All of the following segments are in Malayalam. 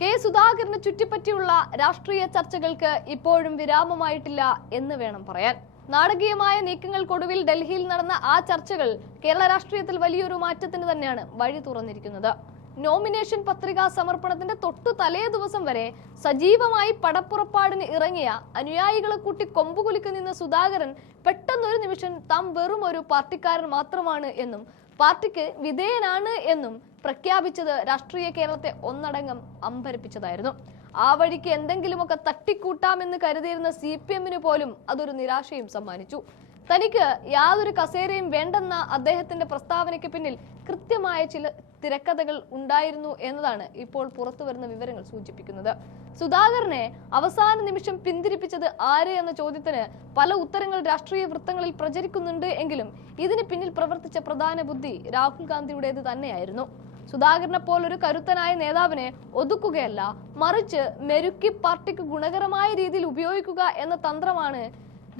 കെ സുധാകരനെ ചുറ്റിപ്പറ്റിയുള്ള രാഷ്ട്രീയ ചർച്ചകൾക്ക് ഇപ്പോഴും വിരാമമായിട്ടില്ല എന്ന് വേണം പറയാൻ. നാടകീയമായ നീക്കങ്ങൾക്കൊടുവിൽ ഡൽഹിയിൽ നടന്ന ആ ചർച്ചകൾ കേരള രാഷ്ട്രീയത്തിൽ വലിയൊരു മാറ്റത്തിന് തന്നെയാണ് വഴി തുറന്നിരിക്കുന്നത്. നോമിനേഷൻ പത്രികാ സമർപ്പണത്തിന്റെ തൊട്ടു തലേ ദിവസം വരെ സജീവമായി പടപ്പുറപ്പാടിന് ഇറങ്ങിയ അനുയായികളെ കൂട്ടി കൊമ്പുകുലുക്കി നിന്ന സുധാകരൻ പെട്ടെന്നൊരു നിമിഷം താൻ വെറും ഒരു പാർട്ടിക്കാരൻ മാത്രമാണ് എന്നും പാർട്ടിക്ക് വിധേയനാണ് എന്നും പ്രഖ്യാപിച്ചത് രാഷ്ട്രീയ കേരളത്തെ ഒന്നടങ്കം അമ്പരപ്പിച്ചതായിരുന്നു. ആ വഴിക്ക് എന്തെങ്കിലുമൊക്കെ തട്ടിക്കൂട്ടാമെന്ന് കരുതിയിരുന്ന CPM-ന് പോലും അതൊരു നിരാശയും സമ്മാനിച്ചു. തനിക്ക് യാതൊരു കസേരയും വേണ്ടെന്ന അദ്ദേഹത്തിന്റെ പ്രസ്താവനയ്ക്ക് പിന്നിൽ കൃത്യമായ ചില തിരക്കഥകൾ ഉണ്ടായിരുന്നു എന്നതാണ് ഇപ്പോൾ പുറത്തുവരുന്ന വിവരങ്ങൾ സൂചിപ്പിക്കുന്നത്. സുധാകരനെ അവസാന നിമിഷം പിന്തിരിപ്പിച്ചത് ആര് എന്ന ചോദ്യത്തിന് പല ഉത്തരങ്ങൾ രാഷ്ട്രീയ വൃത്തങ്ങളിൽ പ്രചരിക്കുന്നുണ്ട് എങ്കിലും ഇതിന് പിന്നിൽ പ്രവർത്തിച്ച പ്രധാന ബുദ്ധി രാഹുൽ ഗാന്ധിയുടേത് തന്നെയായിരുന്നു. സുധാകരനെ പോലൊരു കരുത്തനായ നേതാവിനെ ഒതുക്കുകയല്ല, മറിച്ച് മെരുക്കി പാർട്ടിക്ക് ഗുണകരമായ രീതിയിൽ ഉപയോഗിക്കുക എന്ന തന്ത്രമാണ്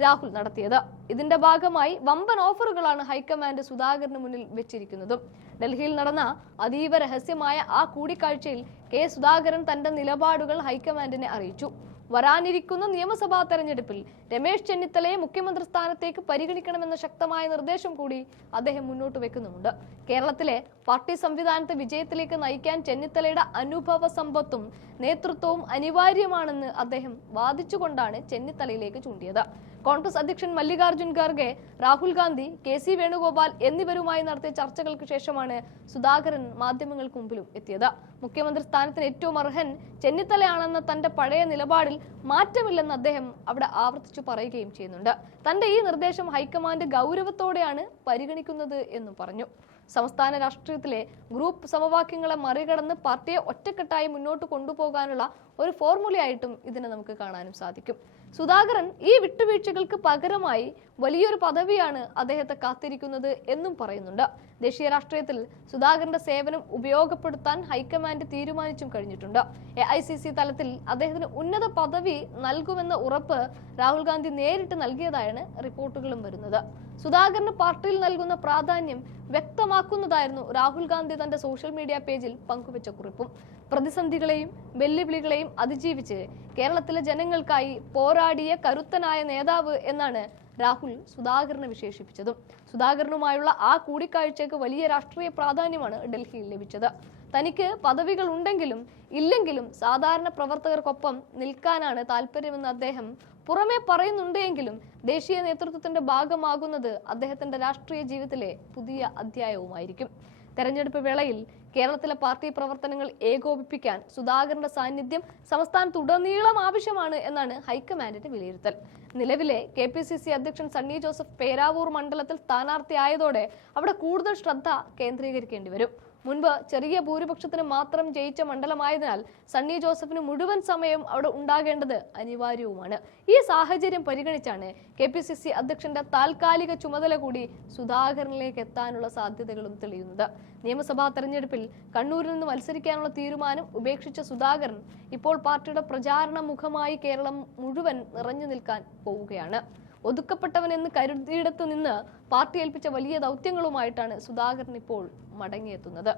രാഹുൽ നടത്തിയത്. ഇതിന്റെ ഭാഗമായി വമ്പൻ ഓഫറുകളാണ് ഹൈക്കമാൻഡ് സുധാകരന് മുന്നിൽ വെച്ചിരിക്കുന്നതും. ഡൽഹിയിൽ നടന്ന അതീവ രഹസ്യമായ ആ കൂടിക്കാഴ്ചയിൽ കെ സുധാകരൻ തന്റെ നിലപാടുകൾ ഹൈക്കമാൻഡിനെ അറിയിച്ചു. വരാനിരിക്കുന്ന നിയമസഭാ തെരഞ്ഞെടുപ്പിൽ രമേശ് ചെന്നിത്തലയെ മുഖ്യമന്ത്രി സ്ഥാനത്തേക്ക് പരിഗണിക്കണമെന്ന ശക്തമായ നിർദ്ദേശം കൂടി അദ്ദേഹം മുന്നോട്ട് വെക്കുന്നുമുണ്ട്. കേരളത്തിലെ പാർട്ടി സംവിധാനത്തെ വിജയത്തിലേക്ക് നയിക്കാൻ ചെന്നിത്തലയുടെ അനുഭവ സമ്പത്തും നേതൃത്വവും അനിവാര്യമാണെന്ന് അദ്ദേഹം വാദിച്ചുകൊണ്ടാണ് ചെന്നിത്തലയിലേക്ക് ചൂണ്ടിയത്. കോൺഗ്രസ് അധ്യക്ഷൻ മല്ലികാർജുൻ ഖാർഗെ, രാഹുൽ ഗാന്ധി, KC വേണുഗോപാൽ എന്നിവരുമായി നടത്തിയ ചർച്ചകൾക്ക് ശേഷമാണ് സുധാകരൻ മാധ്യമങ്ങൾക്ക് മുമ്പിലും എത്തിയത്. മുഖ്യമന്ത്രി സ്ഥാനത്തിന് ഏറ്റവും അർഹൻ ചെന്നിത്തലയാണെന്ന തന്റെ പഴയ നിലപാടിൽ മാറ്റമില്ലെന്ന് അദ്ദേഹം അവിടെ ആവർത്തിച്ചു പറയുകയും ചെയ്യുന്നുണ്ട്. തന്റെ ഈ നിർദ്ദേശം ഹൈക്കമാൻഡ് ഗൗരവത്തോടെയാണ് പരിഗണിക്കുന്നത് എന്നും പറഞ്ഞു. സംസ്ഥാന രാഷ്ട്രീയത്തിലെ ഗ്രൂപ്പ് സമവാക്യങ്ങളെ മറികടന്ന് പാർട്ടിയെ ഒറ്റക്കെട്ടായി മുന്നോട്ട് കൊണ്ടുപോകാനുള്ള ഒരു ഫോർമുലയായിട്ടും ഇതിനെ നമുക്ക് കാണാനും സാധിക്കും. സുധാകരൻ ഈ വിട്ടുവീഴ്ചകൾക്ക് പകരമായി വലിയൊരു പദവിയാണ് അദ്ദേഹത്തെ കാത്തിരിക്കുന്നത് എന്നും പറയുന്നുണ്ട്. ദേശീയ രാഷ്ട്രീയത്തിൽ സുധാകരന്റെ സേവനം ഉപയോഗപ്പെടുത്താൻ ഹൈക്കമാൻഡ് തീരുമാനിച്ചും കഴിഞ്ഞിട്ടുണ്ട്. AICC തലത്തിൽ അദ്ദേഹത്തിന് ഉന്നത പദവി നൽകുമെന്ന ഉറപ്പ് രാഹുൽ ഗാന്ധി നേരിട്ട് നൽകിയതായാണ് റിപ്പോർട്ടുകളും വരുന്നത്. സുധാകരന് പാർട്ടിയിൽ നൽകുന്ന പ്രാധാന്യം വ്യക്തമാക്കുന്നതായിരുന്നു രാഹുൽ ഗാന്ധി തന്റെ സോഷ്യൽ മീഡിയ പേജിൽ പങ്കുവച്ച കുറിപ്പും. പ്രതിസന്ധികളെയും വെല്ലുവിളികളെയും അതിജീവിച്ച് കേരളത്തിലെ ജനങ്ങൾക്കായി പോരാടിയ കരുത്തനായ നേതാവ് എന്നാണ് രാഹുൽ സുധാകരനെ വിശേഷിപ്പിച്ചതും. സുധാകരനുമായുള്ള ആ കൂടിക്കാഴ്ചയ്ക്ക് വലിയ രാഷ്ട്രീയ പ്രാധാന്യമാണ് ഡൽഹിയിൽ ലഭിച്ചത്. തനിക്ക് പദവികൾ ഉണ്ടെങ്കിലും ഇല്ലെങ്കിലും സാധാരണ പ്രവർത്തകർക്കൊപ്പം നിൽക്കാനാണ് താല്പര്യമെന്ന് അദ്ദേഹം പുറമെ പറയുന്നുണ്ട് എങ്കിലും ദേശീയ നേതൃത്വത്തിന്റെ ഭാഗമാകുന്നത് അദ്ദേഹത്തിന്റെ രാഷ്ട്രീയ ജീവിതത്തിലെ പുതിയ അധ്യായവുമായിരിക്കും. തെരഞ്ഞെടുപ്പ് വേളയിൽ കേരളത്തിലെ പാർട്ടി പ്രവർത്തനങ്ങൾ ഏകോപിപ്പിക്കാൻ സുധാകരന്റെ സാന്നിധ്യം സംസ്ഥാനത്തുടനീളം ആവശ്യമാണ് എന്നാണ് ഹൈക്കമാൻഡിന്റെ വിലയിരുത്തൽ. നിലവിലെ KPCC അധ്യക്ഷൻ സണ്ണി ജോസഫ് പേരാവൂർ മണ്ഡലത്തിൽ സ്ഥാനാർത്ഥിയായതോടെ അവിടെ കൂടുതൽ ശ്രദ്ധ കേന്ദ്രീകരിക്കേണ്ടി വരും. മുൻപ് ചെറിയ ഭൂരിപക്ഷത്തിന് മാത്രം ജയിച്ച മണ്ഡലമായതിനാൽ സണ്ണി ജോസഫിന് മുഴുവൻ സമയം അവിടെ ഉണ്ടാകേണ്ടത് അനിവാര്യവുമാണ്. ഈ സാഹചര്യം പരിഗണിച്ചാണ് KPCC അധ്യക്ഷന്റെ താൽക്കാലിക ചുമതല കൂടി സുധാകരനിലേക്ക് എത്താനുള്ള സാധ്യതകളും തെളിയുന്നത്. നിയമസഭാ തെരഞ്ഞെടുപ്പിൽ കണ്ണൂരിൽ നിന്ന് മത്സരിക്കാനുള്ള തീരുമാനം ഉപേക്ഷിച്ച സുധാകരൻ ഇപ്പോൾ പാർട്ടിയുടെ പ്രചാരണ മുഖമായി കേരളം മുഴുവൻ നിറഞ്ഞു നിൽക്കാൻ പോവുകയാണ്. ഒതുക്കപ്പെട്ടവൻ എന്ന് കരുതിയിടത്ത് നിന്ന് പാർട്ടി ഏൽപ്പിച്ച വലിയ ദൗത്യങ്ങളുമായിട്ടാണ് സുധാകരൻ ഇപ്പോൾ മടങ്ങിയെത്തുന്നത്.